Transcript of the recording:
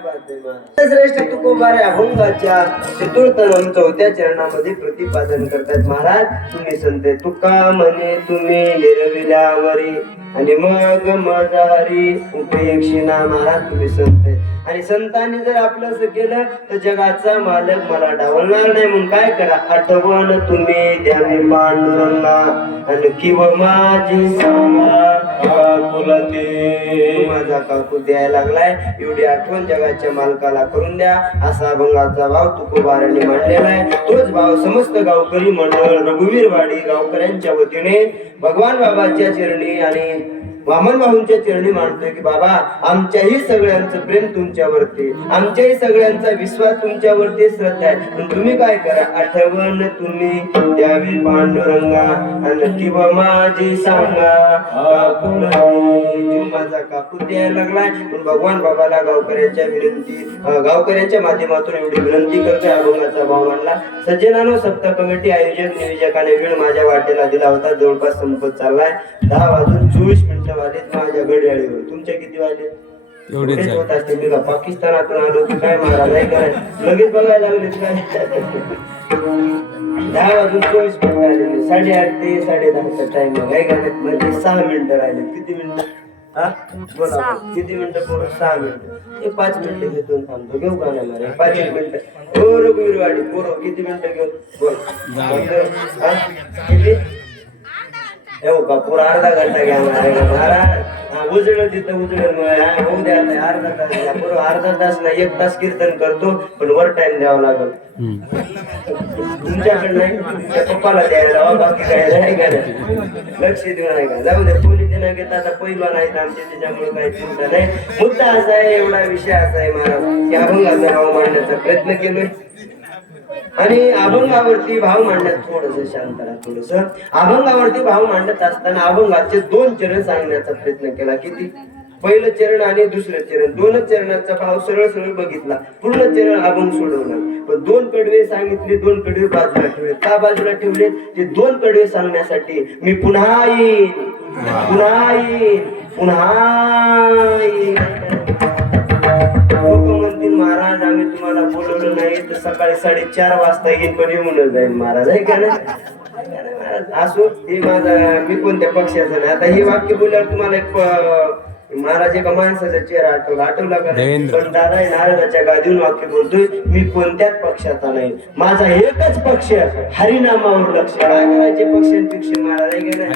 श्रेष्ठ तुकोबारे अभंगाच्या चतुर्थनम चौथ्या चरणामध्ये प्रतिपादन करतात महाराज. तुम्ही संत तुका म्हणे तुम्ही निरविल्यावरी आणि मग मजारी उपेक्षिणा महाराज तुम्ही संत आणि संतांनी जर आपलं असं केलं तर जगाचा मालक मला डावलणार नाही. म्हणून काय करा? आठवण तुम्ही द्यावी पांडुरंगा. आणि किंवा माझी सांगा माझा काकू द्यायला लागलाय एवढी आठवण जगाच्या मालकाला करून द्या. असा अभंगाचा भाव तुकोबारांनी मांडलेला आहे. तोच भाव समस्त गावकरी मंडळ रघुवीरवाडी गावकऱ्यांच्या वतीने भगवान बाबाच्या चरणी आणि वामन भाऊंच्या चरणी मांडतोय की बाबा आमच्याही सगळ्यांचं प्रेम तुमच्यावरती आमच्याही सगळ्यांचा विश्वास तुमच्यावरती श्रद्धा आहे. पण तुम्ही काय करा? आठवण तुम्ही द्यावी पांडुरंगा. नक्की किंवा माझी सांगा माझा कापूर द्यायला लागलाय पण भगवान बाबाला गावकऱ्याच्या विनंती गावकऱ्याच्या माध्यमातून एवढी विनंती करते अभंगाचा भाव मांडला सज्जनानो सप्त कमिटी आयोजक नियोजकाने वेळ माझ्या वाटेला दिला होता. जवळपास संपत चाललाय. दहा वाजून चोवीस मिनिट वाजलेत माझ्या घड्याळीवर. तुमच्या किती वाजले? एवढेच. होत असते मी का पाकिस्तानातून आलो की काय मारा? नाही काय लगेच बघायला लागले काय? दहा वाजून चोवीस मिनिटं आलेले साडेआठ ते साडे दहाचा टाइम काय काय म्हणजे सहा मिनिटं राहिले. किती मिनिटं? हा? बोला किती मिनिटं पोरं? सहा मिनिटं. हे पाच मिनिटं घेतो आणि थांबतो. घेऊ का नाही मारे पाच एक मिनिटं. हो रघुवीरवाडी पोरं किती मिनिटं घेऊ बोल? किती? येऊ का? पुरा अर्धा घंटा घ्या महाराज हा, उजळं तिथं उजळं हा, होऊ द्या अर्धा तास द्या बरोबर अर्धा तास नाही एक तास कीर्तन करतो पण वर टाइम द्यावा लागल. तुमच्याकडे नाही पप्पाला द्यायला बाकी काय नाही का? नाही? लक्ष देऊ नाही का जाऊ दे कोणी देणं घेता आता पहिला नाहीत आमचे त्याच्यामुळे काही चिंता नाही. मुद्दा असा आहे एवढा विषय असा आहे महाराज की मांडण्याचा प्रयत्न केलोय. आणि अभंगावरती भाव मांडण्यात थोडस शांत राहा थोडस. अभंगावरती भाव मांडत असताना अभंगाचे दोन चरण सांगण्याचा प्रयत्न केला. किती? पहिलं चरण आणि दुसरं चरण. दोनच चरणाचा भाव सरळ सरळ बघितला. पूर्ण चरण अभंग सोडवला. पण दोन कडवे सांगितले दोन कडवे बाजूला ठेवले. का बाजूला ठेवले? ते दोन कडवे सांगण्यासाठी मी पुन्हा येईन. पुन्हा येईन. पुन्हा येईन. सकाळी साडेचार वाजता येईन पण येऊन जाईल महाराज आहे का नाही? असो हे माझा मी कोणत्या पक्षाचा नाही. आता हे वाक्य बोलल्यावर तुम्हाला एक महाराज एका माणसाचा चेहरा आठवला आठवला का? नाही? पण दादा नारदाच्या गादीहून वाक्य बोलतोय मी कोणत्याच पक्षाचा नाही. माझा एकच पक्ष हरिनामावर लक्ष. काय करायचे पक्षांपेक्षा महाराज आहे का नाही